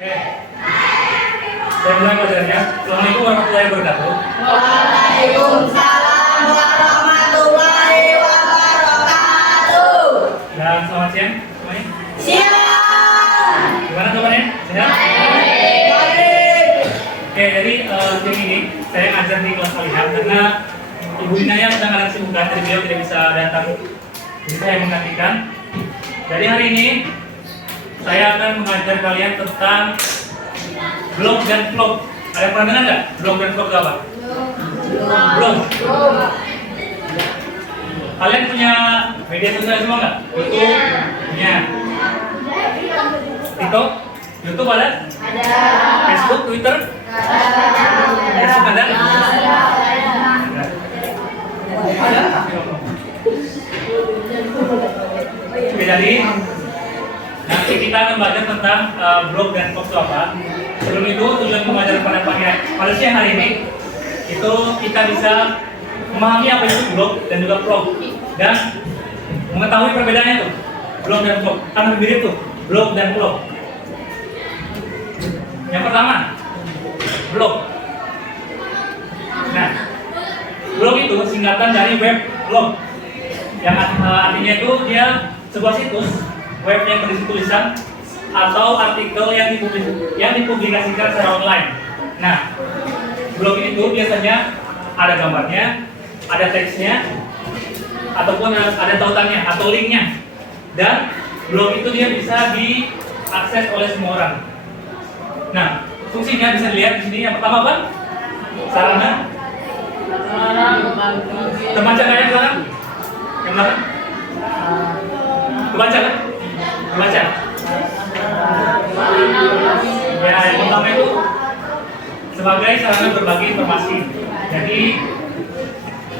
Oke. Saya mulai pelajarannya. Assalamualaikum warahmatullahi wabarakatuh. Waalaikumsalam warahmatullahi wabarakatuh. Dan selamat siang semuanya. Siang. Gimana kabarnya? Sehat? Baik. Oke, jadi siang ini saya ngajar di kelas kalian karena Ibu Inaya sedang ada kesibukan, jadi beliau tidak bisa datang. Jadi saya menggantikan. Jadi hari ini saya akan mengajar kalian tentang blog dan vlog. Ada yang pernah dengar nggak? Blog dan vlog itu apa? Blog. Kalian punya media sosial semua nggak? YouTube? Punya. TikTok? YouTube ada? Facebook, Twitter? Facebook ada? Oke, jadi nanti kita akan belajar tentang blog dan vlog itu apa. Sebelum itu tujuan pembelajaran pada siang hari ini itu kita bisa memahami apa itu blog dan juga vlog dan mengetahui perbedaannya tuh blog dan vlog. Kan mirip tuh blog dan vlog. Yang pertama blog. Nah, blog itu singkatan dari web blog yang artinya itu dia sebuah situs web yang berisi tulisan atau artikel yang dipublikasikan secara online. Nah, blog itu biasanya ada gambarnya, ada teksnya, ataupun ada tautannya atau linknya. Dan blog itu dia bisa diakses oleh semua orang. Nah, fungsinya bisa dilihat di sini. Yang pertama apa? Sarana terbaca kayak sekarang? Yang mana? Terbaca kan? Terbaca. Ya, yang pertama itu sebagai sarana berbagi informasi. Jadi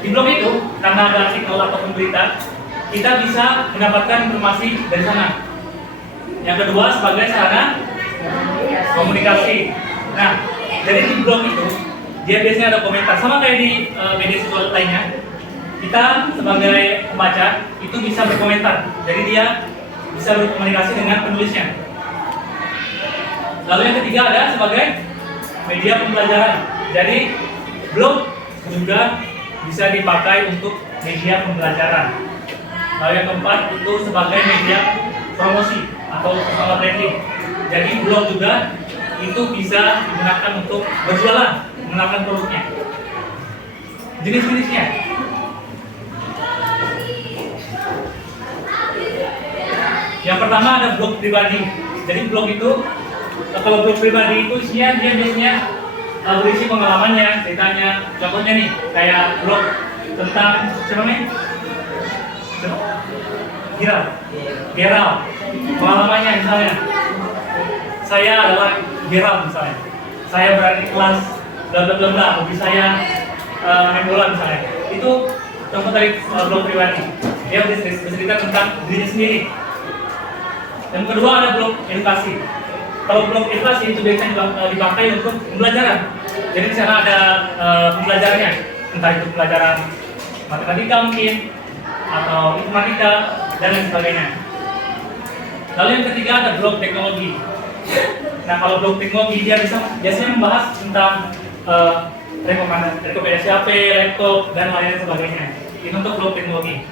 di blog itu karena ada artikel ataupun berita, kita bisa mendapatkan informasi dari sana. Yang kedua sebagai sarana komunikasi. Nah, jadi di blog itu dia biasanya ada komentar sama kayak di media sosial lainnya. Kita sebagai pembaca itu bisa berkomentar. Jadi dia bisa berkomunikasi dengan penulisnya. Lalu yang ketiga ada sebagai media pembelajaran. Jadi blog juga bisa dipakai untuk media pembelajaran. Lalu yang keempat itu sebagai media promosi atau personal branding. Jadi blog juga itu bisa digunakan untuk berjualan, mengenalkan produknya. Jenis-jenisnya. Yang pertama ada blog pribadi. Jadi blog itu, kalau blog pribadi itu isinya dia biasanya berisi pengalamannya, ceritanya. Contohnya nih, kayak blog tentang siapa nih? Geral. Pengalamannya misalnya, saya adalah Geral misalnya. Saya berada di kelas bla bla bla bla, hobi saya main bola misalnya. Itu contoh dari blog pribadi. Dia bercerita tentang dirinya sendiri. Yang kedua ada blog edukasi. Kalau blog edukasi itu biasanya dipakai untuk pembelajaran. Jadi di sana ada pembelajarannya, entah itu pelajaran matematika mungkin atau informatika dan lain sebagainya. Lalu yang ketiga ada blog teknologi. Nah, kalau blog teknologi dia biasanya membahas tentang rekomendasi HP, laptop dan lain sebagainya. Ini untuk blog teknologi.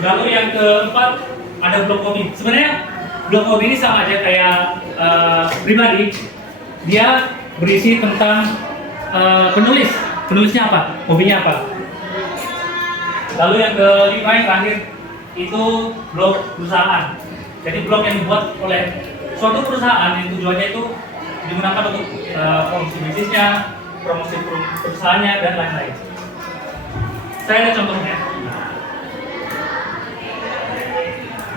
Lalu yang keempat ada blog hobi. Sebenarnya blog hobi ini sama aja kayak pribadi. Dia berisi tentang penulis. Penulisnya apa? Hobinya apa? Lalu yang kelima yang terakhir itu blog perusahaan. Jadi blog yang dibuat oleh suatu perusahaan yang tujuannya itu digunakan untuk promosi bisnisnya, promosi perusahaannya dan lain-lain. Saya ada contohnya.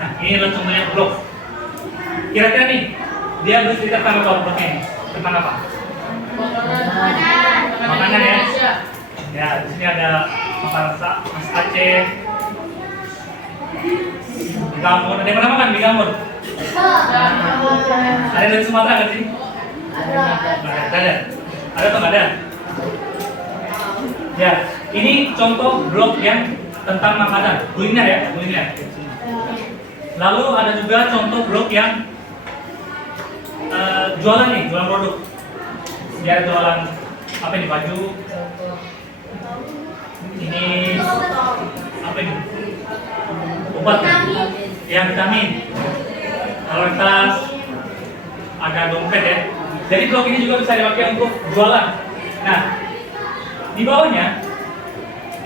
Nah, ini adalah contohnya blog. Kira-kira nih, dia bercerita tentang apa blognya ini? Tentang apa? Makanan ya? Ya, di sini ada makanan khas Aceh. Bigamur, ada yang pernah makan bigamur? Ada dari Sumatera nggak sih? Ada. Ada atau nggak ada? Ya, ini contoh blog yang tentang makanan, kuliner ya, kuliner. Lalu ada juga contoh blog yang jualan nih, jualan produk. Dia jualan apa ini, baju. Ini apa ini? Obat. Ya, vitamin. Kalau tas, ada dompet ya. Jadi blok ini juga bisa dipakai untuk jualan. Nah, di bawahnya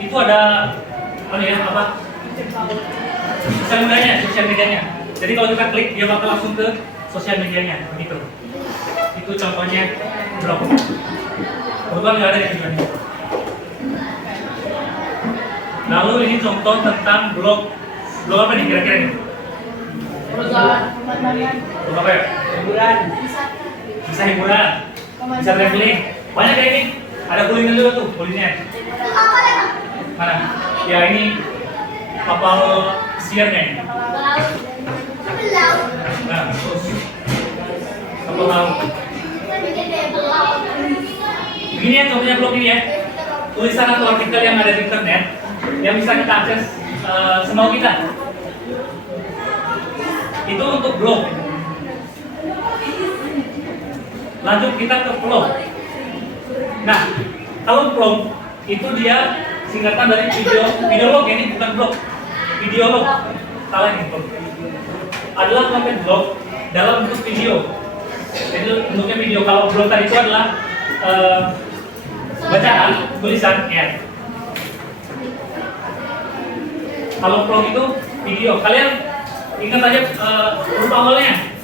itu ada apa? Sosial medianya. Jadi kalau kita klik, dia bakal langsung ke sosial medianya, begitu. Itu contohnya blog. Kebetulan nggak ada di video ini. Lalu ini contoh tentang blog apa nih kira-kira nih? Blog apa ya? Hiburan. Bisa hiburan, bisa traveling. Banyak kayak ini. Ada kuliner juga tuh, kuliner. Mana? Ya ini kapal pesiarnya ini. Nah, terus kapal laut. Begini ya contohnya blog ini ya. Tulisan atau artikel yang ada di internet yang bisa kita akses semau kita. Itu untuk blog. Lanjut kita ke vlog. Nah, kalau vlog itu dia singkatan dari videolog ya, ini bukan blog. Videolog. Salah ini vlog. Adalah konten blog dalam bentuk video. Jadi bentuknya video. Kalau blog tadi itu adalah bacaan, tulisan ya. Kalau vlog itu video. Kalian ingat aja huruf awalnya.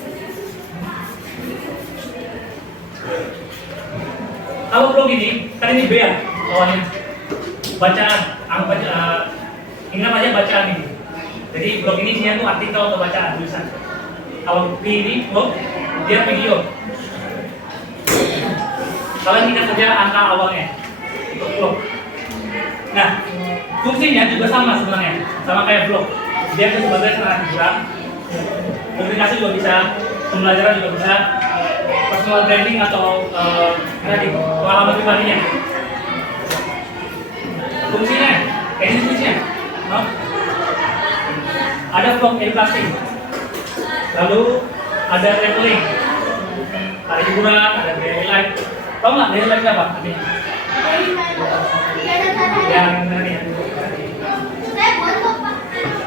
Kalau blog ini, kan ini B ya awalnya. Bacaan, ingat aja bacaan ini. Jadi blog ini isinya tuh artikel atau bacaan, tulisan. Kalau B ini blog, dia video. Kalian ingat saja angka awalnya untuk blog. Nah, fungsinya juga sama sebenarnya, sama kayak blog. Dia sebagai sarana hiburan, komunikasi juga bisa, pembelajaran juga bisa, personal branding atau pengalaman pribadinya. Fungsinya, ini fungsinya. No? Ada vlog edukasi, lalu ada traveling, ada hiburan, ada daily life. Tahu nggak daily life apa? Artinya? Yang tadi ya.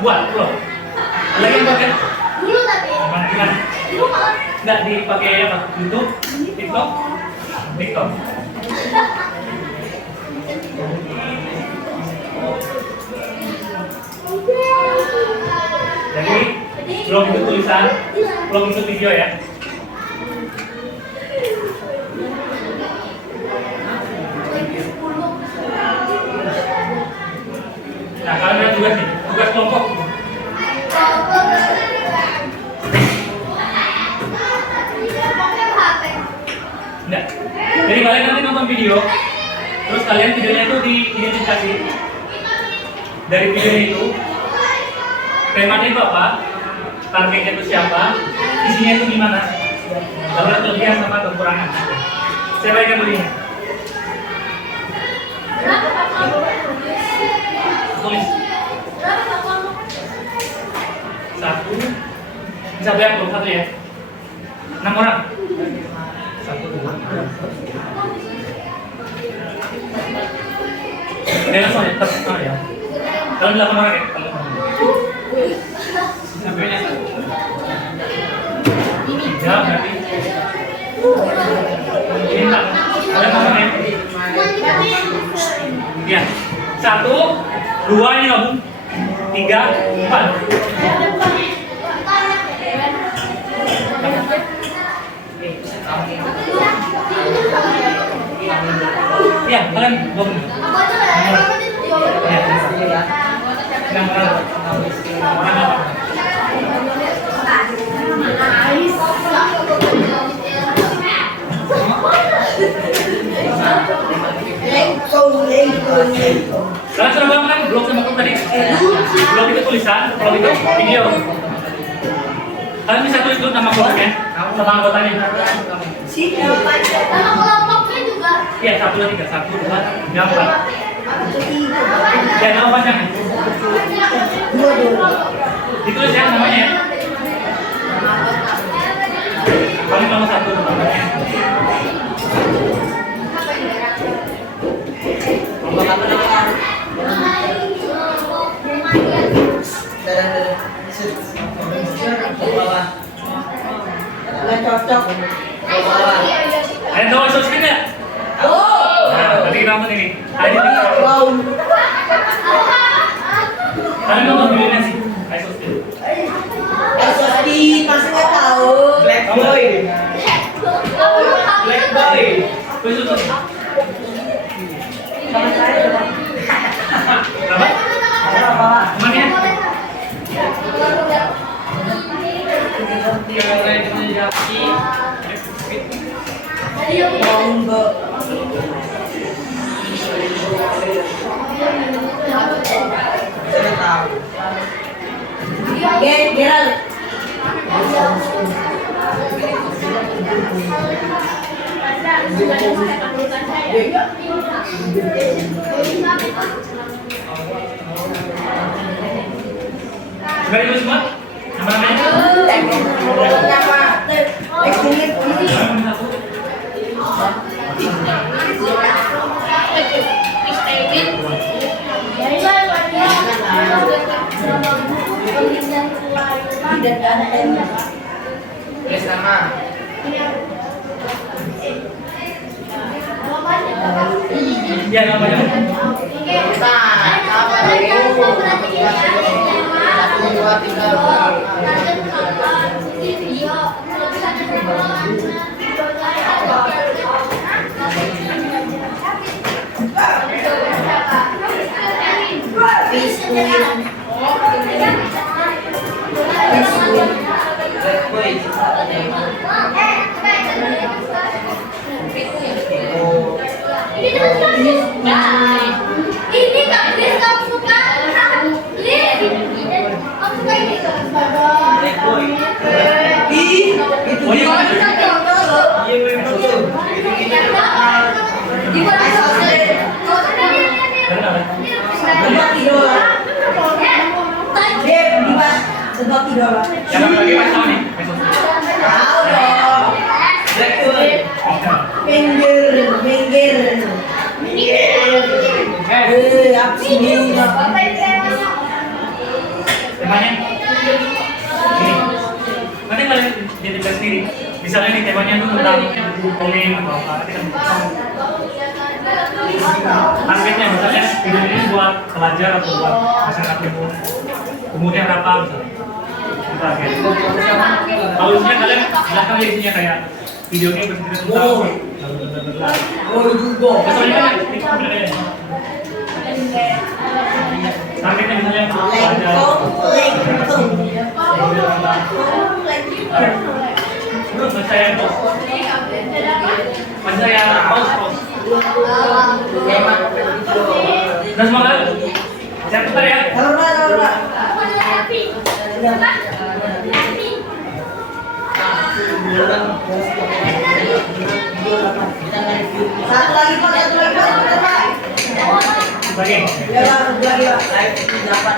Buat vlog. Lagi yang pakai? Dulu tapi. Mana? Dulu malah. Nggak dipakai apa? YouTube, TikTok, TikTok. Jadi vlog itu tulisan, vlog itu video ya. Nah, kalian ada tugas nih, tugas kelompok. Enggak. Jadi kalian nanti nonton video, terus kalian videonya itu diidentifikasi. Dari video itu, temanya itu apa, targetnya itu siapa, isinya itu gimana, lalu ada kelebihan sama kekurangan. Saya bagikan dulu ini. Tulis. Satu, bisa banyak belum satu ya? 6 orang. 1, 2, 3. Dia langsung ya, terus ya. Kalau 8 orang ya? Sampainya 3 berarti. Ini tak, kalian ngomong ya? Ya, 1, 2 ini gabung, 3, 4. Ya, kalian gabung. Ya, 6 orang. 6 orang apa? Kalian sudah paham kan blog sama blog tadi? Blog itu tulisan, blog itu video. Kalian bisa tulis dulu nama blognya sama anggotanya. Nama kelompoknya juga. Iya, 1, 2, 3, 1, 2, 3, 4. Ya, nama panjang. Ditulis ya namanya. Kalian nomor 1 namanya. cocok. Ada tahu sosmed ya? Oh. Nah, nanti kita nonton ini. Ada di Wow. kalian nonton videonya sih. Ayo sosmed. Sosti masih nggak tahu. Black Boy. Black Boy. Terus terus. Sama saya. Apa? Apa? Mana ya? Monggo. Saya tahu. Gerald. Gimana itu semua? Nama namanya? Nama. Extinct. Tidak ada M. Yes, nama. Ya namanya. Black Boy. Ini Kak Chris kamu suka? Chris, kamu suka ini? Black Boy. Itu Oh, iya. Iya, memang tuh. Di mana? Sebab idola. Yang lagi pas tahu nih. Ayo sosmed. Tahu dong. Black Boy. Minggir. Apa sih ini? Temanya? Ini. Nanti kalian identifikasi sendiri. Misalnya nih temanya tuh tentang bullying atau apa. Nanti kan targetnya misalnya video ini buat pelajar atau buat masyarakat umum. Umurnya berapa misalnya? Target. Kalau misalnya kalian silahkan ya isinya kayak videonya bercerita tentang bla. Oh, juga. Soalnya kan ini sebenarnya targetnya misalnya pelajar. Belum saya pos. Masih saya pos. Udah semua kan? Siap bentar ya. Taruh. Satu lagi Pak. Bagi. Ya Pak, satu lagi Pak. Dapat.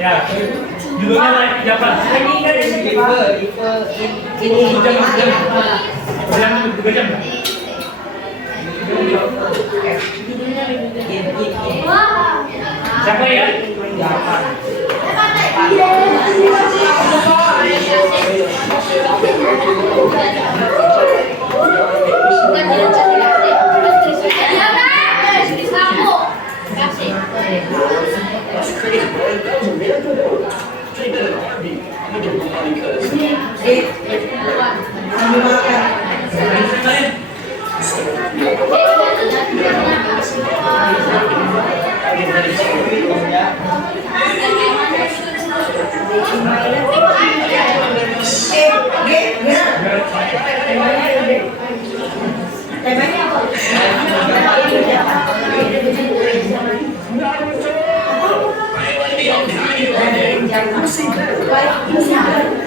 Ya. Judulnya naik Japan. Ini kan ini Pak. Ini 2 jam. Siapa ya? Temanya apa?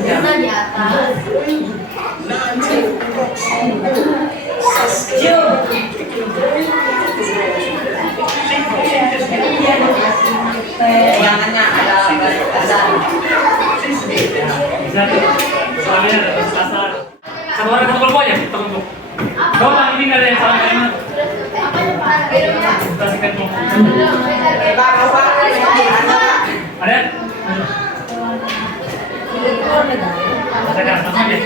Kita di atas. Jangannya ada kasar. Bisa tuh. Soalnya ada kasar. Satu orang satu kelompok aja, satu kelompok. Kau lah ini nggak ada yang salah kalimat. Kita sikat kelompok. Ada? Saya langsung aja.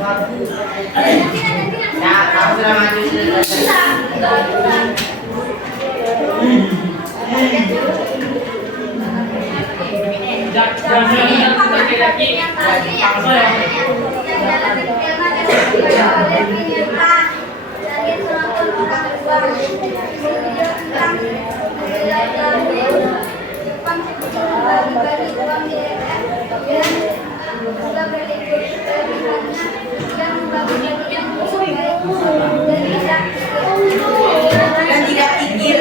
Nah, kamu sudah maju sudah. Dan tidak pikir.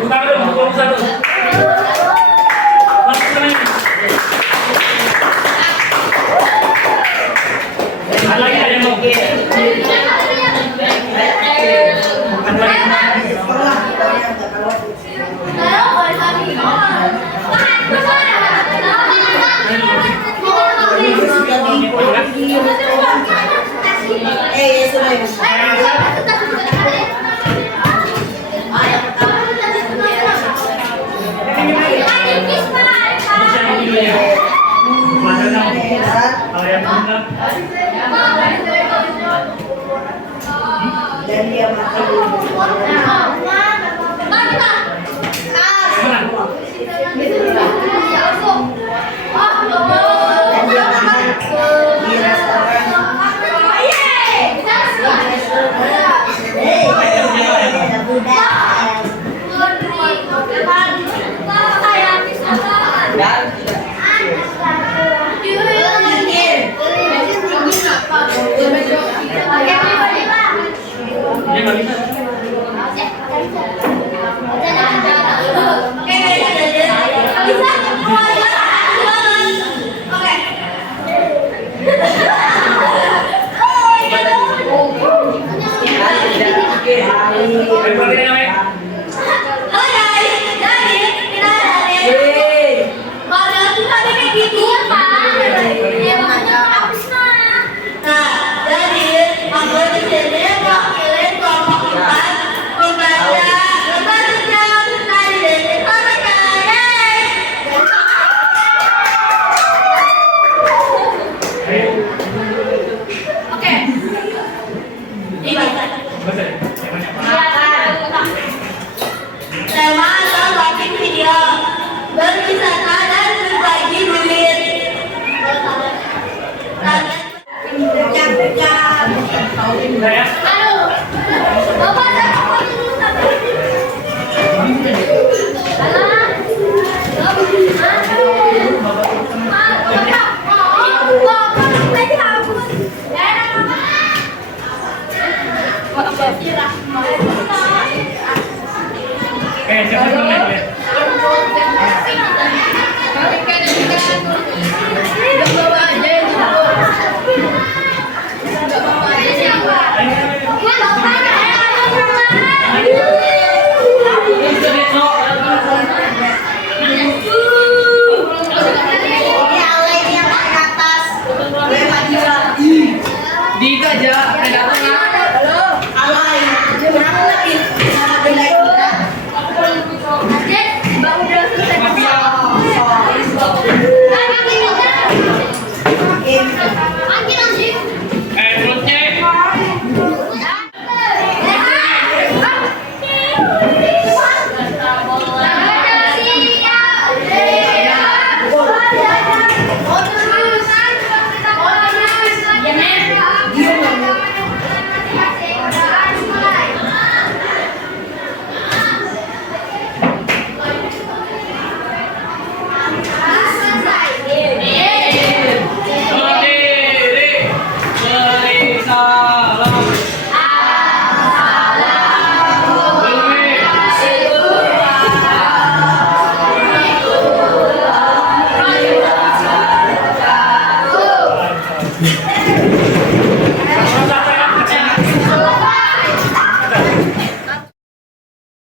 Bentar dong, belum satu. Langsung sana ini. Ada lagi ada yang mau? Ada lagi? Sudah ya. Dan dia mati. Dan dia makan di restoran. Dan